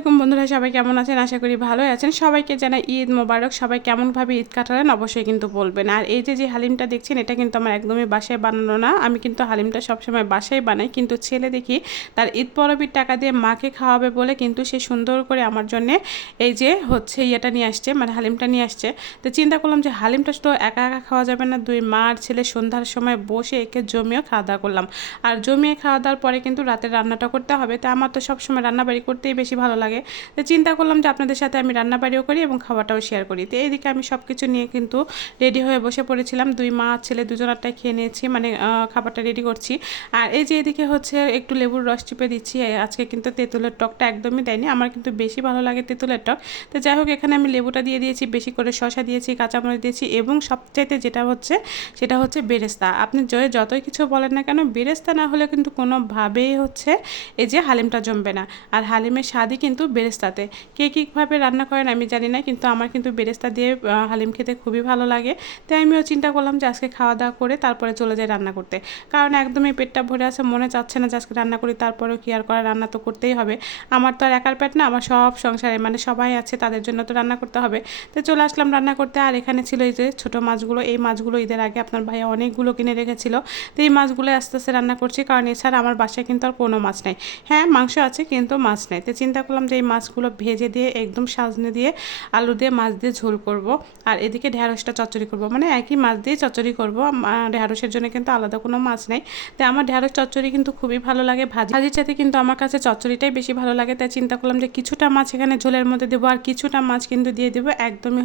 আলাইকুম বন্ধুরা, সবাই কেমন আছেন? আশা করি ভালোই আছেন। সবাইকে জানাই ঈদ মোবারক। সবাই কেমনভাবে ঈদ কাটালেন অবশ্যই কিন্তু বলবেন। আর এই যে হালিমটা দেখছেন, এটা কিন্তু আমার একদমই বাসায় বানানো না। আমি কিন্তু হালিমটা সবসময় বাসায় বানাই, কিন্তু ছেলে দেখি তার ঈদ পরবির টাকা দিয়ে মাকে খাওয়াবে বলে কিন্তু সে সুন্দর করে আমার জন্যে এই যে ইয়েটা নিয়ে আসছে, মানে হালিমটা নিয়ে আসছে। তো চিন্তা করলাম যে হালিমটা তো একা একা খাওয়া যাবে না, দুই মা আর ছেলে সন্ধ্যার সময় বসে একে জমিয়েও খাওয়া দাওয়া করলাম। আর জমিয়ে খাওয়া দাওয়ার পরে কিন্তু রাতের রান্নাটা করতে হবে। তো আমার তো সবসময় রান্নাবাড়ি করতেই বেশি ভালো লাগে। তো চিন্তা করলাম যে আপনাদের সাথে আমি রান্নাবাড়িও করি এবং খাওয়াটাও শেয়ার করি। তো এইদিকে আমি সব কিছু নিয়ে কিন্তু রেডি হয়ে বসে পড়েছিলাম। দুই মা ছেলে দুজনারটাই খেয়ে নিয়েছি, মানে খাবারটা রেডি করছি। আর এই যে এদিকে একটু লেবুর রস চিপে দিচ্ছি। আজকে কিন্তু তেঁতুলের টকটা একদমই দেয়নি, আমার কিন্তু বেশি ভালো লাগে তেঁতুলের টক। তো যাই হোক, এখানে আমি লেবুটা দিয়ে দিয়েছি, বেশি করে শসা দিয়েছি, কাঁচামরিচ দিয়েছি এবং সবচাইতে সেটা হচ্ছে বেরেস্তা। আপনি যতই কিছু বলেন না কেন, বেরেস্তা না হলে কিন্তু কোনোভাবেই এই যে হালিমটা জমবে না। আর হালিমের স্বাদই কিন্তু বেরেস্তাতে। কে কীভাবে রান্না করেন আমি জানি না, কিন্তু আমার কিন্তু বেরেস্তা দিয়ে হালিম খেতে খুবই ভালো লাগে। তাই আমিও চিন্তা করলাম যে আজকে খাওয়া দাওয়া করে তারপরে চলে যাই রান্না করতে, কারণ একদমই পেটটা ভরে আছে, মনে চাচ্ছে না যে আজকে রান্না করি। তারপরেও কি আর করা, রান্না তো করতেই হবে। আমার তো আর একার পেট না, আমার সব সংসারে মানে সবাই আছে, তাদের জন্য তো রান্না করতে হবে। তো চলে আসলাম রান্না করতে। আর এখানে ছিল এই যে ছোটো মাছগুলো। এই মাছগুলো ঈদের আগে আপনার ভাইয়া অনেকগুলো কিনে রেখেছিল। তো এই মাছগুলো আস্তে আস্তে রান্না করছি, কারণ এছাড়া আমার বাসায় কিন্তু আর কোনো মাছ নাই। হ্যাঁ, মাংস আছে কিন্তু মাছ নেই। তো চিন্তা করলাম যে এই মাছগুলো ভেজে দিয়ে একদম সাজনে দিয়ে আলু দিয়ে মাছ দিয়ে ঝোল করব। আর এদিকে ঢেঁড়সটা চচ্চড়ি করব, মানে একই মাছ দিয়ে চচ্চড়ি করব। ঢেঁড়সের জন্য কিন্তু আলাদা কোনো মাছ নেই। তো আমার ঢেঁড়স চচ্চড়ি কিন্তু খুবই ভালো লাগে, ভাজির সাথে কিন্তু আমার কাছে চচ্চড়িটাই বেশি ভালো লাগে। তাই চিন্তা করলাম যে কিছুটা মাছ এখানে ঝোলের মধ্যে দেবো, আর কিছুটা মাছ কিন্তু দিয়ে দেবো একদমই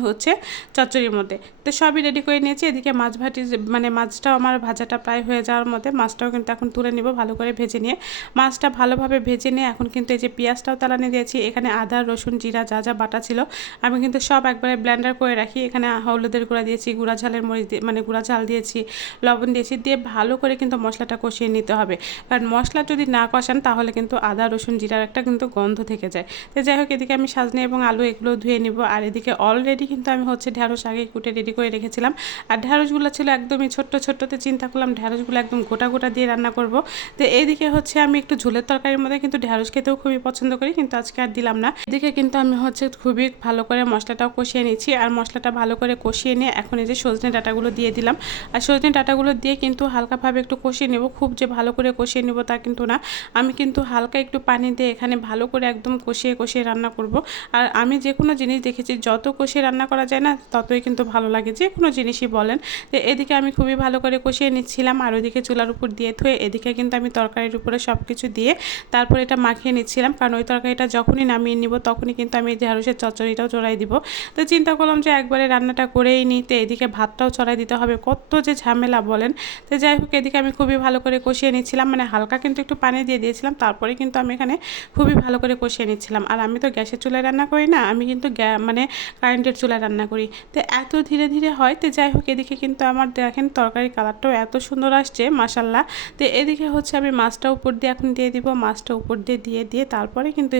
চচ্চড়ির মধ্যে। তো সবই রেডি করে নিয়েছি। এদিকে মাছ ভাটি, মানে মাছটাও আমার ভাজাটা প্রায় হয়ে যাওয়ার মধ্যে, মাছটাও কিন্তু এখন তুলে নিব ভালো করে ভেজে নিয়ে। মাছটা ভালোভাবে ভেজে নিয়ে এখন কিন্তু এই যে পেঁয়াজটাও তালানি দিয়েছি। এখানে আদা রসুন জিরা যা যা বাটা ছিল আমি কিন্তু সব একবারে ব্লেন্ডার করে রাখি। এখানে হলুদের গুঁড়া দিয়েছি, গুঁড়া ঝালের মরিচ মানে গুঁড়া ঝাল দিয়েছি, লবণ দিয়েছি, দিয়ে ভালো করে কিন্তু মশলাটা কষিয়ে নিতে হবে। কারণ মশলা যদি না কষান তাহলে কিন্তু আদা রসুন জিরার একটা কিন্তু গন্ধ থেকে যায়। তো যাই হোক, এদিকে আমি সাজনে এবং আলু এগুলো ধুয়ে নিব। আর এদিকে অলরেডি কিন্তু আমি ঢেঁড়স আগে কুটে রেডি করে রেখেছিলাম। আর ঢেঁড়সগুলো ছিল একদমই ছোট্ট ছোট্টতে। চিন্তা করলাম ঢেঁড়সগুলো একদম গোটা গোটা দিয়ে রান্না করব। তো এইদিকে আমি একটু ঝোলের তরকারির মধ্যে কিন্তু ঢেঁড়স খেতেও খুবই পছন্দ করি, কিন্তু আজকে আর দিলাম না। এদিকে কিন্তু আমি খুবই ভালো করে মশলাটাও কষিয়ে নিচ্ছি। আর মশলাটা ভালো করে কষিয়ে নিয়ে এখন এই যে সজনে ডাঁটাগুলো দিয়ে দিলাম। আর সজনে ডাঁটাগুলো দিয়ে কিন্তু হালকাভাবে একটু কষিয়ে নেব, খুব যে ভালো করে কষিয়ে নেব তা কিন্তু না। আমি কিন্তু হালকা একটু পানি দিয়ে এখানে ভালো করে একদম কষিয়ে কষিয়ে রান্না করব। আর আমি যে কোনো জিনিস দেখেছি যত কষিয়ে রান্না করা যায় না ততই কিন্তু ভালো লাগে, যে কোনো জিনিসই বলেন। তো এদিকে আমি খুবই ভালো করে কষিয়ে নিচ্ছিলাম। আর ওইদিকে চুলার উপর দিয়ে থুয়ে এদিকে কিন্তু আমি তরকারির উপরে সব কিছু দিয়ে তারপর এটা মাখিয়ে নিচ্ছিলাম, কারণ ওই তরকারিটা যখনই নামিয়ে নিব তখনই কিন্তু আমি ঢেঁড়সের চচ্চড়িটাও চড়াই দিব। তো চিন্তা করলাম যে একবারে রান্নাটা করেই নিতে, এদিকে ভাতটাও চড়াই দিতে হবে, কত যে ঝামেলা বলেন। তো যাই হোক, এদিকে আমি খুবই ভালো করে কষিয়ে নিচ্ছিলাম, মানে হালকা কিন্তু একটু পানি দিয়ে দিয়েছিলাম, তারপরে কিন্তু আমি এখানে খুবই ভালো করে কষিয়ে নিচ্ছিলাম। আর আমি তো গ্যাসের চুলায় রান্না করি না, আমি কিন্তু মানে কারেন্টের চুলায় রান্না করি। তো এত ধীরে ধীরে হয়। তো যাই হোক, এদিকে কিন্তু আমার দেখেন তরকারি কালারটাও এত সুন্দর আসছে মাশাল্লাহ। তো এদিকে আমি মাছটা উপর দিয়ে এখন দিয়ে দিব। মাছটা উপর দিয়ে তারপরে কিন্তু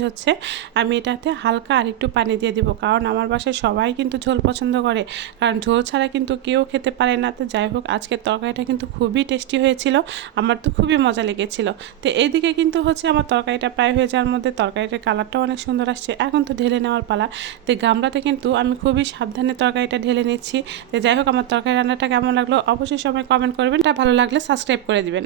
আমি এটাতে হালকা আর একটু পানি দিয়ে দিব, কারণ আমার বাসায় সবাই কিন্তু ঝোল পছন্দ করে, কারণ ঝোল ছাড়া কিন্তু কেউ খেতে পারে না। তো যাই হোক, আজকের তরকারিটা কিন্তু খুবই টেস্টি হয়েছিল, আমার তো খুবই মজা লেগেছিল। তো এইদিকে কিন্তু আমার তরকারিটা প্রায় হয়ে যাওয়ার মধ্যে, তরকারিটার কালারটাও অনেক সুন্দর আসছে। এখন তো ঢেলে নেওয়ার পালা। তো গামলাতে কিন্তু আমি খুবই সাবধানে তরকারিটা ঢেলে নিচ্ছি। তো যাই হোক, আমার তরকারি রান্নাটা কেমন লাগলো অবশ্যই সবাই কমেন্ট করবেন। এটা ভালো লাগলে সাবস্ক্রাইব করে দিবেন।